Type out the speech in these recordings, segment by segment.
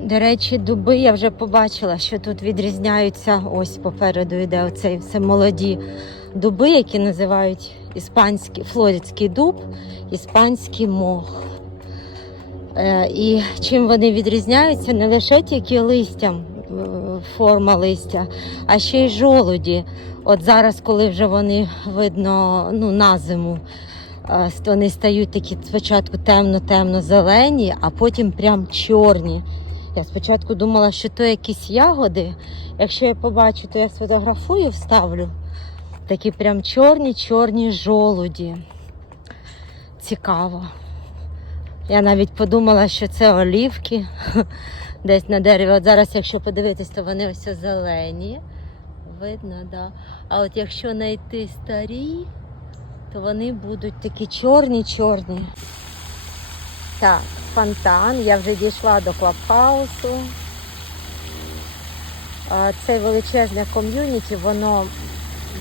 До речі, дуби я вже побачила, що тут відрізняються. Ось попереду йде оцей все молоді дуби, які називають іспанський флоридський дуб, іспанський мох. Е, І чим вони відрізняються, не лише тільки листям, е, форма листя, а ще й жолуді. От зараз, коли вже вони видно ну, на зиму, е, вони стають такі спочатку темно-темно-зелені, а потім прям чорні. Я спочатку думала, що то якісь ягоди. Якщо я побачу, то я сфотографую, вставлю. Такі прям чорні-чорні жолуді. Цікаво. Я навіть подумала, що це олівки десь на дереві. От зараз, якщо подивитись, то вони ось зелені. Видно, да. А от якщо знайти старі, то вони будуть такі чорні-чорні. Так, фонтан. Я вже дійшла до клабхаусу. Це величезне ком'юніті, воно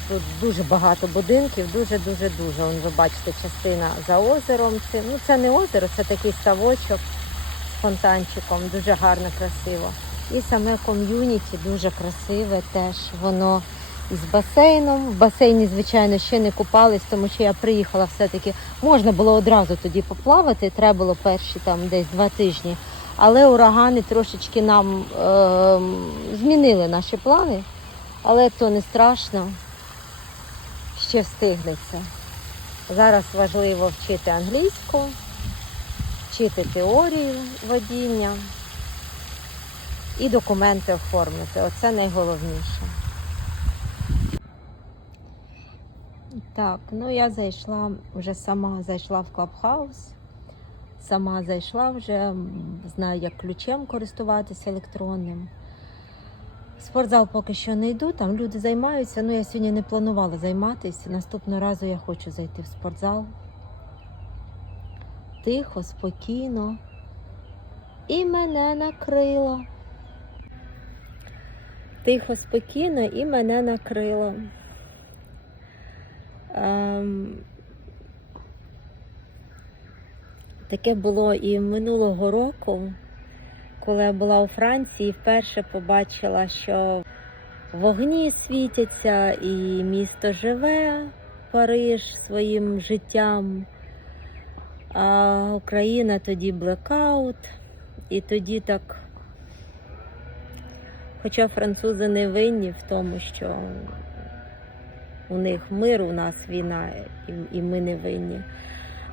тут дуже багато будинків, дуже-дуже дуже. Вон, ви бачите, частина за озером. Це, ну, це не озеро, це такий ставочок з фонтанчиком, дуже гарно, красиво. І саме ком'юніті дуже красиве теж. Воно із басейном. В басейні, звичайно, ще не купались, тому що я приїхала все-таки. Можна було одразу тоді поплавати, треба було перші там десь два тижні. Але урагани трошечки нам е, змінили наші плани, але то не страшно, ще встигнеться. Зараз важливо вчити англійську, вчити теорію водіння і документи оформити. Оце найголовніше. Так, ну я зайшла вже сама зайшла в клабхаус. Сама зайшла вже, знаю, як ключем користуватися електронним. Спортзал поки що не йду, там люди займаються. Ну, я сьогодні не планувала займатися. Наступного разу я хочу зайти в спортзал. Тихо, спокійно. І мене накрило. Тихо, спокійно, і мене накрило. Ем, Таке було і минулого року, коли я була у Франції, вперше побачила, що вогні світяться, і місто живе, Париж своїм життям, а Україна тоді блекаут, і тоді так. Хоча французи не винні в тому, що у них мир, у нас війна, і, ми не винні.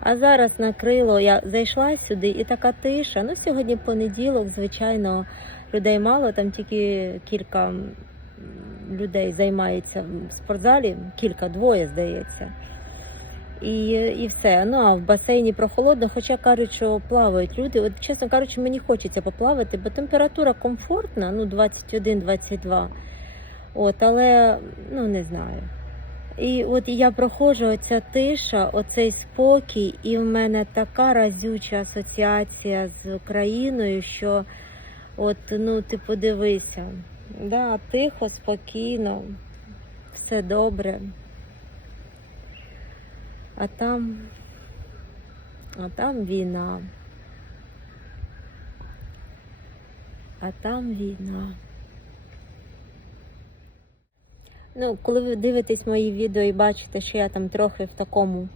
А зараз накрило, я зайшла сюди і така тиша. Ну, сьогодні понеділок, звичайно, людей мало, там тільки кілька людей займається в спортзалі, кілька, двоє, здається. І, і все. Ну а в басейні прохолодно, хоча кажуть, що плавають люди. От, чесно кажучи, мені хочеться поплавати, бо температура комфортна, ну 21-22. От, але ну не знаю. І от я проходжу оця тиша, оцей спокій, і в мене така разюча асоціація з Україною, що от ну ти подивися, да, тихо, спокійно, все добре. А там, а там війна. А там війна. Ну, коли ви дивитесь мої відео і бачите, що я там трохи в такому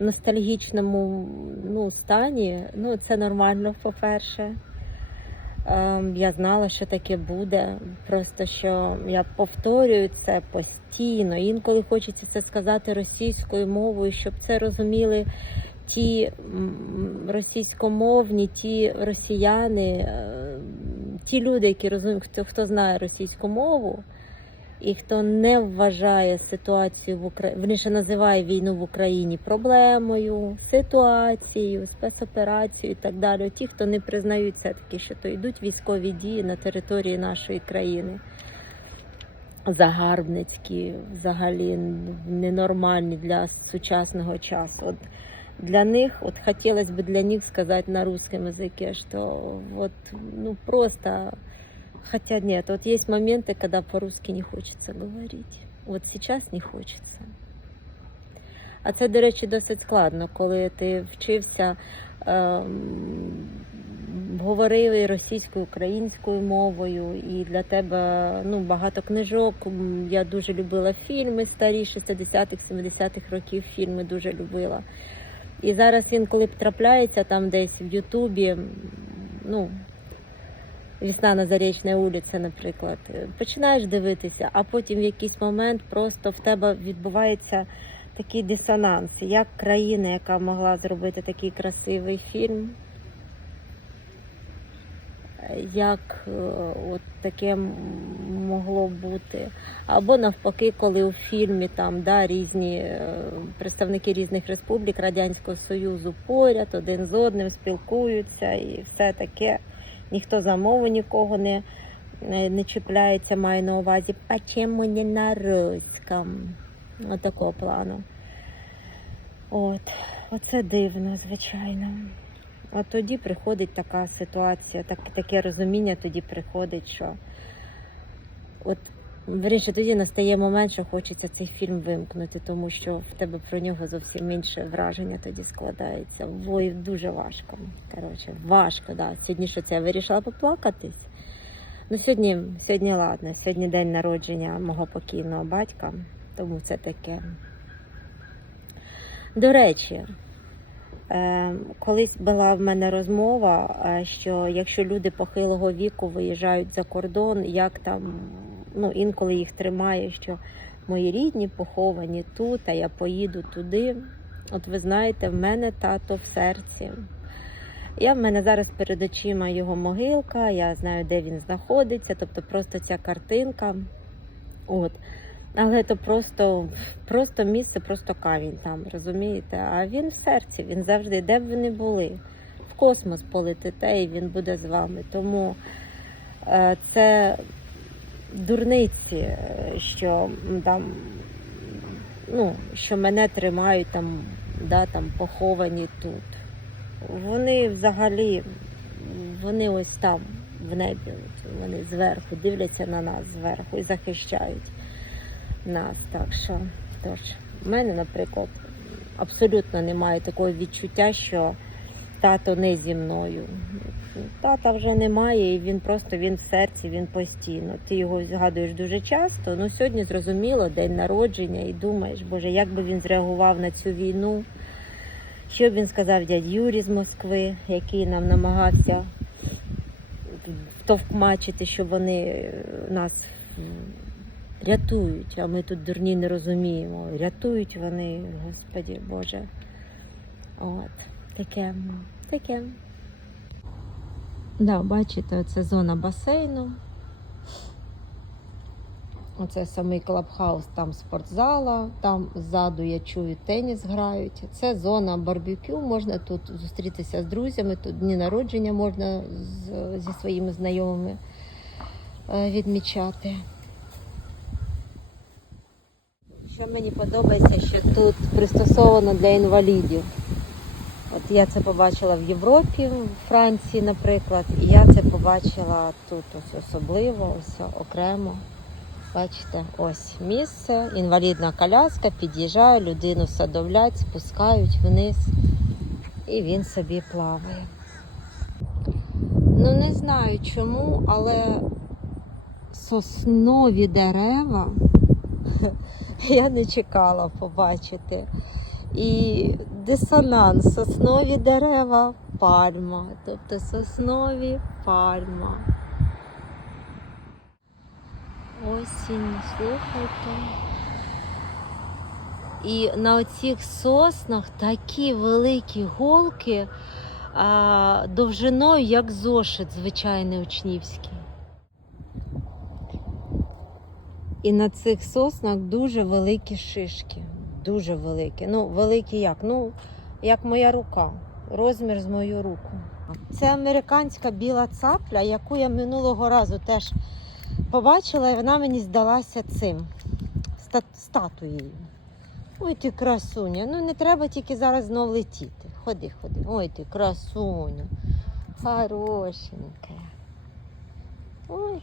ностальгічному ну, стані, ну це нормально, по-перше. Ем, я знала, що таке буде. Просто що я повторюю це постійно. Інколи хочеться це сказати російською мовою, щоб це розуміли ті російськомовні, ті росіяни, е, ті люди, які розуміють, хто, хто знає російську мову. І хто не вважає ситуацію в Україні, верніше називає війну в Україні проблемою, ситуацією, спецоперацією і так далі. Ті, хто не признають все-таки, що то йдуть військові дії на території нашої країни. Загарбницькі, взагалі ненормальні для сучасного часу. От для них, от хотілося б для них сказати на русском языке, что вот, ну просто Хотя нет, вот есть моменты, когда по-русски не хочеться говорити. От сейчас не хочеться. А це, до речі, досить складно, коли ти вчився ем, говорив і російською, українською мовою, і для тебе ну, багато книжок. Я дуже любила фільми старі 60-х, 70-х років фільми дуже любила. І зараз він, коли трапляється там десь в Ютубі, ну, Весна на Зарічній вулиці, наприклад, е, починаєш дивитися, а потім в якийсь момент просто в тебе відбувається такий дисонанс. Як країна, яка могла зробити такий красивий фільм, е, як е, от таке могло бути. Або навпаки, коли у фільмі там да, різні представники різних республік Радянського Союзу поряд один з одним спілкуються і все таке. Ніхто за мову нікого не, не, чіпляється, має на увазі, «Почему не на русском? Отакого такого плану. От, оце дивно, звичайно. От тоді приходить така ситуація, так, таке розуміння тоді приходить, що от Вірніше, тоді настає момент, що хочеться цей фільм вимкнути, тому що в тебе про нього зовсім інше враження тоді складається. Ой, дуже важко. Коротше, важко, да. Сьогодні що це я вирішила поплакатись. Ну, сьогодні, сьогодні ладно, сьогодні день народження мого покійного батька, тому це таке. До речі, е, колись була в мене розмова, е, що якщо люди похилого віку виїжджають за кордон, як там ну, інколи їх тримає, що мої рідні поховані тут, а я поїду туди. От ви знаєте, в мене тато в серці. Я в мене зараз перед очима його могилка, я знаю, де він знаходиться, тобто просто ця картинка. От. Але то просто, просто місце, просто камінь там, розумієте? А він в серці, він завжди, де б ви не були, в космос полетите, і він буде з вами. Тому е, це дурниці, е, що там, ну, що мене тримають там, да, там поховані тут. Вони взагалі, вони ось там, в небі, вони зверху дивляться на нас зверху і захищають нас. Так що, тож, в мене, наприклад, абсолютно немає такого відчуття, що тато не зі мною. Тата вже немає, і він просто він в серці, він постійно. Ти його згадуєш дуже часто. Ну сьогодні зрозуміло, день народження, і думаєш, боже, як би він зреагував на цю війну. Що б він сказав дядь Юрій з Москви, який нам намагався втовкмачити, що вони е, нас рятують, а ми тут дурні не розуміємо. Рятують вони, Господі Боже. От, таке, таке. Да, бачите, це зона басейну. Оце самий клабхаус, там спортзала, там ззаду я чую теніс грають. Це зона барбекю, можна тут зустрітися з друзями, тут дні народження можна з, зі своїми знайомими е, відмічати. Що мені подобається, що тут пристосовано для інвалідів. От я це побачила в Європі, в Франції, наприклад, і я це побачила тут ось особливо, ось окремо. Бачите, ось місце, інвалідна коляска, під'їжджає, людину садовлять, спускають вниз, і він собі плаває. Ну не знаю чому, але соснові дерева я не чекала побачити. І дисонанс, соснові дерева, пальма, тобто соснові пальма. Осінь, слухайте. І на оцих соснах такі великі голки а, довжиною, як зошит звичайний учнівський. І на цих соснах дуже великі шишки. Дуже великі. Ну, великі як? Ну, як моя рука. Розмір з мою руку. Це американська біла цапля, яку я минулого разу теж побачила, і вона мені здалася цим ста- статуєю. Ой, ти красуня. Ну не треба тільки зараз знов летіти. Ходи, ходи. Ой, ти красуня. Хорошенька. Ой,